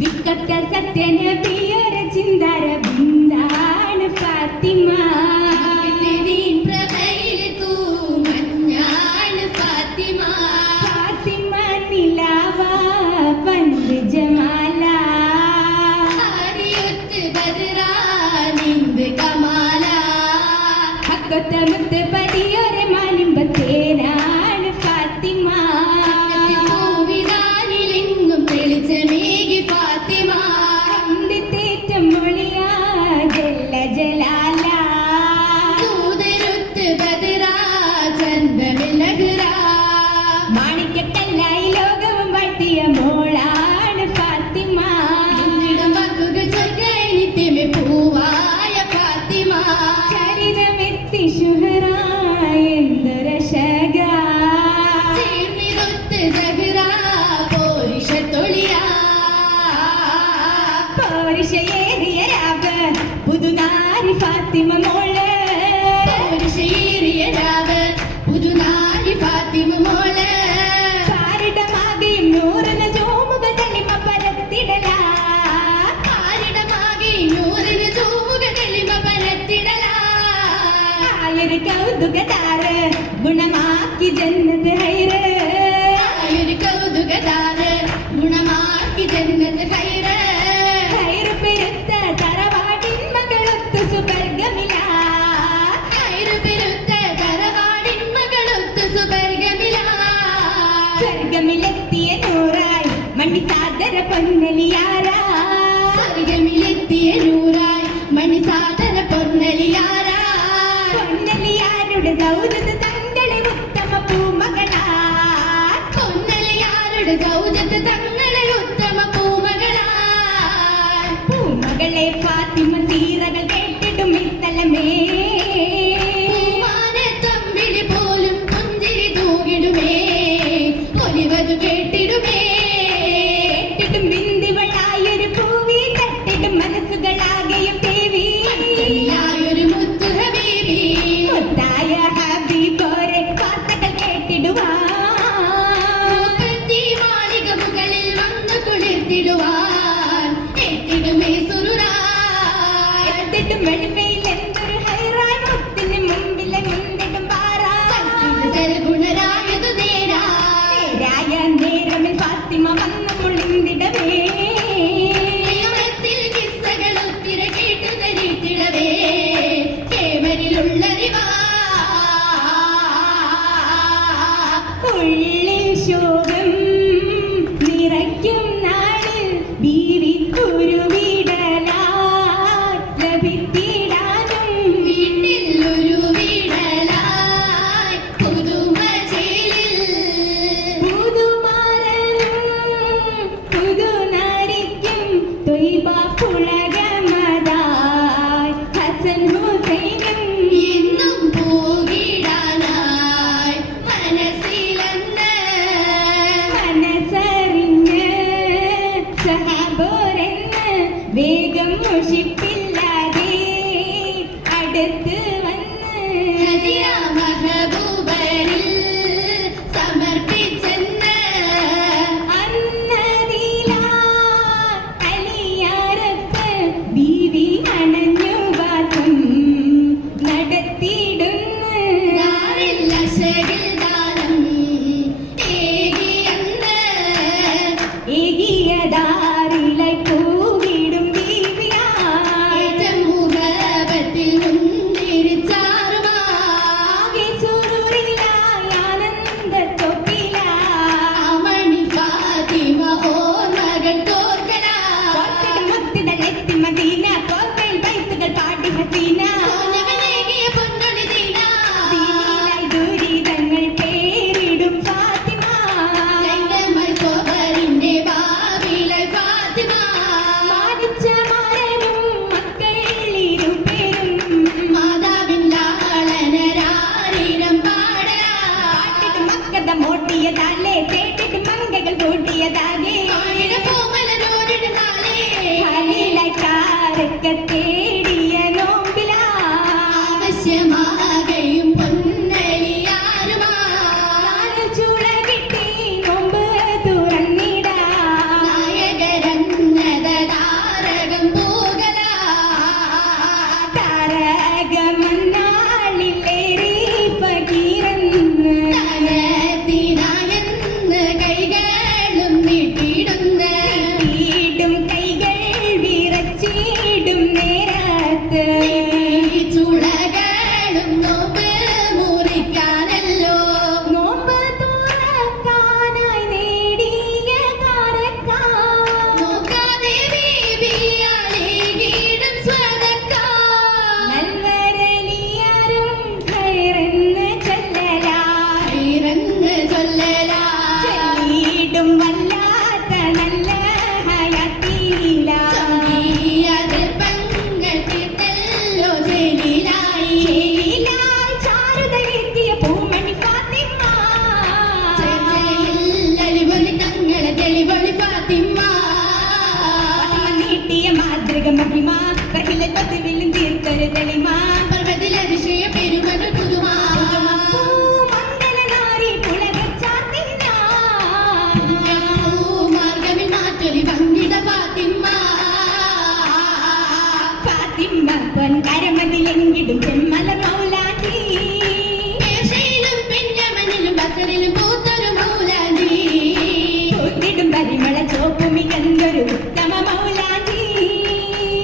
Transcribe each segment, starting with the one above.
ദിക്കറ്റ സത്യനബിയൊരു ചിന്താര ബിന്ദാണ് ഫാത്തിമ. പ്രഭയിൽ തൂമഞ്ഞാണ് ഫാത്തിമ. ഫാത്തിമ നിലാവ പന്ത് ജമാല ഹരിയൊത്ത് ബദറ നിന്ത് കമാല ഹക്കൊത്ത മുത്ത് പതിയൊരു മാനിമ്പത്തേനാണ് ഫാത്തിമ. പൂവിതാനിലെങ്ങും തെളിച്ചമേകി ഫാത്തിമ. അന്തിത്തേറ്റം മൊഴിയാ ജല്ല ജലാല തൂതരുത്ത് ബദറ ചന്ദമിൽ നഗര മാണിക്കക്കല്ലായി ലോകവും വാഴ്ത്തിയ മോളാണ് ഫാത്തിമ. എന്നിടും വാക്കുകൾ ചൊല്ലുകയായി നിത്യമേ പൂവായ ഫാത്തിമ. ചരിതമെത്തി ശുഹറായ എന്തൊരശക ചേർന്നിതൊത്ത് ജഹറ പോരിഷത്തൊളിയാ പോരിഷയേറിയ രാവ് പുതുനാരി ഫാത്തിമ മോള്. പോരിഷയേറിയ രാവ് പുതുനാരി ഫാത്തിമ മോള്. പാരിടമാകെയും നൂറിന ജോമുകൾ തെളിമ പരത്തിടല. പാരിടമാകെയും നൂറിന ജോമുകൾ തെളിമ പരത്തിടല. ആയൊരു കൗതുകതാറ് ഗുണമാക്കി ജന്നത്ത് ഹൈറ്. ആയൊരു കൗതുകതാറ് ഗുണമാക്കി ജന്നത്ത് ഹൈറ്. ഹൈറ് പെരുത്ത തറവാടിൻ മകളൊത്തു സുവർഗമില. ഹൈറ് പെരുത്ത തറവാടിൻ മകളൊത്തു സുവർഗമില. സ്വർഗമിലെത്തിയ നൂറായി മണി സാദര പൊന്നലിയാര. സ്വർഗമിലെത്തിയ നൂറായി മണി സാദര പൊന്നലിയാര. പൊന്നലിയാരുടെ സൗജത്ത് തങ്ങളെ ഉത്തമ പൂമകളാ. പൊന്നലിയാരുടെ സൗജത്ത് തങ്ങളെ ഉത്തമ പൂമകളാ. പൂമകളെ ഫാത്തിമ സീറകൾ കേട്ടിടും ഇത്തലമേ. തമ്പിളി പോലും പുഞ്ചിരി തൂകിടുമേ. ഒലിവത് കേട്ടിടുമേ. കേട്ടിടും ബിന്ദിവളായൊരു പൂവി തട്ടിടും മനസ്സുകളാകെയും ദേവി. ഒരു മുത്തു ഹബീബി മുത്തായ ഹബീബോരെ വാർത്തകൾ കേട്ടിടുവാൻ മാളിക മുകളിൽ വന്നു കുളിർത്തിടുവാൻ എത്തിടുമേ സുറുറായി. എത്തിടും വെളിമയിൽ എന്തൊരു ഹൈറായി മുത്തിന് മുമ്പിലെ മുന്തിടും പാറായി. ഗുണരായതു നേരായ നേരമിൽ ഫാത്തിമ വന്നു മുളിന്തിടവേ. കിസ്സകൾ ഒത്തിര കേട്ടു ധരിത്തിടവേ. കേമരിലുള്ളറിവാ ഉള്ളിൽ ശോകം നിറയ്ക്കും നാളിൽ ബീവി കുരുവിടലായി ലഭിത്തിടാനും. വീട്ടിൽ ഒരു വീടലായി പുതുമചേലിൽ പുതുമാരനും പുതുനാരിക്കും തൊയ്ബ പുളകമതായി ഹസൻ ഹുസൈനും എന്നും പോകിടാനായി മനസ്സിലെന്ന് മനസ്സറിഞ്ഞ് സഹാബോരെന്ന് വേഗം മുഷിപ്പില്ലാതെ അടുത്ത് വന്ന് ഹദിയ മഹബൂബരിൽ സമർപ്പിച്ചെന്ന്. അന്നതിലാ അലിയാരത്ത് ബീവി അണഞ്ഞു വാസം നടത്തിയിടുന്നു. ദാറിൽ അശകിൽ ദാനം ഏകിയന്ന്. ഏകിയ ദാറിലായി പൂവിടും ബീവിയാ. ഏറ്റം മുഹബത്തിൽ മുന്തിരിച്ചാറുമാകെ സുരൂരിലായി ആനന്ദത്തൊപ്പിലായി. മണി ഫാത്തിമ ഓർമ്മകൾ തോർക്കലാ. മുത്തിടലെത്തി മദീന കോർക്കയിൽ ബൈത്തുകൾ പാടി ഹസീന. ദീനിലായി ദുരിതങ്ങൾ പേരിടും ഫാത്തിമ. സോബറിന്റെ ബാബിലായി ഫാത്തിമ. മാനിച്ച മാരനും മക്കളിലും പേരും മാതാവിൻ ലാളനരാരിരം പാടലാ. പാട്ടിട്ട് മക്കത മോട്ടിയതാലേ കേട്ടിട്ട് മങ്കകൾ കൂട്ടിയതാകെ. ഖലീലായി കാരക്ക തേടിയ നോമ്പിലാ. ആവശ്യമാകെയും പൊന്നലിയാരുമാ. ചൂള കിട്ടി നോമ്പ് തുറന്നിടാ. നായകരന്ന തെളിവൊളി ഫാത്തിമ നീട്ടിയ മാതൃക മഹിമ കഹിലെ പതിവിലും തീർത്തൊരു തെളിമ പർവ്വതിലതിശയ പെരുമകൾ പുതുമ മംഗളനാരി പുലർച്ചാത്തിന മാർഗമിൽ മാറ്റൊലി വന്നിത ഫാത്തിമ ഫാത്തിമ പൊൻകരമതിലെങ്കിലും ചെമ്മല മൗലാജി ഏഷയിലും പിന്നമനിലും ബസറിലും പൂത്തൊരു മൗലാജി പൂത്തിടും പരിമള ചോപ്പുമികന്തൊരു ഉത്തമ മൗലാജി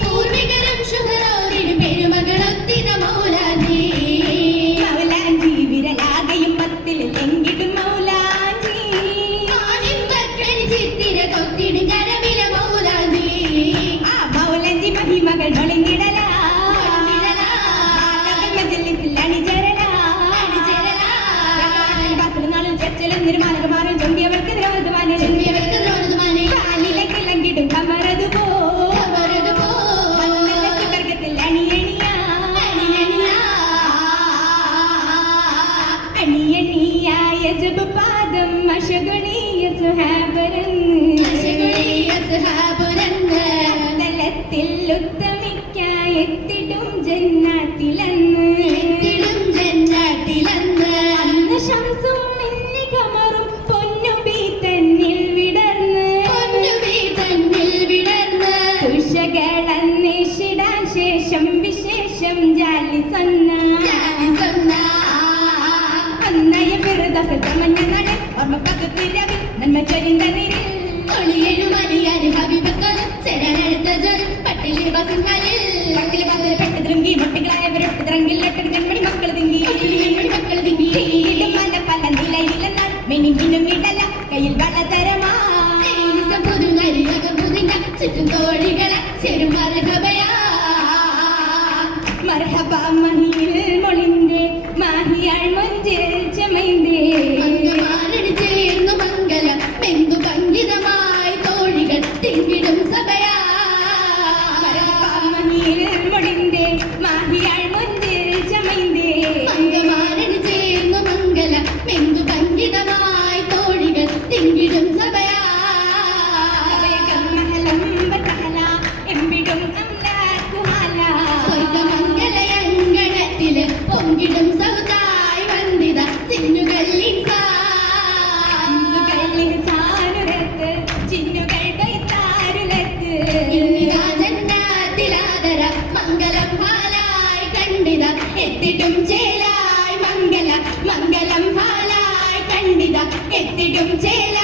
പൂർവികരും ശുഹറോരിടും പെരുമകളൊത്തിത മൗലാജി മൗലാജി വിരലാകയും പത്തിൽ എങ്കിടും മൗലാജി ആലിംബക്കണി ചിത്തിര തൊത്തിടും കരവില മൗലാജി ആ മൗലഞ്ചി മഹിമകൾ ഒളിഞ്ഞിടലാ നിർമാണകമാരും ചൊങ്കിയവർക്ക് ദ്രോഹമാനിലെങ്കിടും കമറതു പോർഗത്തിൽ അണിയണിയായ ജബ് പാദം അശഗുണീയ സുഹാബരത്തിൽ ഉത്തമിക്കായെത്തിടും ജന്നാത്തിലന്ന് അന്ന് ശംസും മിന്നി കമറും പൊന്നുബി തന്നിൽ വിടർന്ന് തുഷകളന്നേഷിടാൻ ശേഷം വിശേഷം ജാലി സന്ന അന്നയ ഫിർദൗസിൽ ചമഞ്ഞ നട ഓർമ്മ പകത്തിരവിൽ നന്മ ചൊരിந்த നിരിൽ പട്ടിലെ പകൽ പെട്ടതിരുങ്കി മുട്ടികളായവരൊട്ട് തിറങ്ങിൽ എട്ടെടുക്കൺമണി മക്കൾ തിങ്കി മല പല നിലയിലെന്നാൽ മിനിമിനും ഇടല കയ്യിൽ വളതരമാ ചുറ്റും തോഴികളെ ചെറുമരഹബയാ മർഹബ മഹിയിൽ മൊളിന്റെ മാഹിയാൾ മൊഞ്ചിൽ ചമൈന്തേ മംഗമാരടി ചേർന്നു മംഗലം ബന്ധു പങ്കിതമായി തോഴികൾ തിങ്ങിടും സഭയാ മർഹബ മഹിയിൽ മൊളിന്റെ മാഹിയാൾ മൊഞ്ചിൽ ചമൈന്തേ മംഗമാരടി ചേർന്നു മംഗലം ബന്ധു പങ്കിതമായി തോഴികൾ തിങ്ങിടും സഭയാ സ്വർഗമംഗലയങ്കണത്തില് പൊങ്കിടും സൗതായി വന്ദിത ചിന്നുകളിൻ ജന്നാത്തിലാദര മംഗലം ഹാലായി കണ്ടിത എത്തിടും ചേലായി മംഗലം ഹാലായി കണ്ടിത എത്തിടും ചേല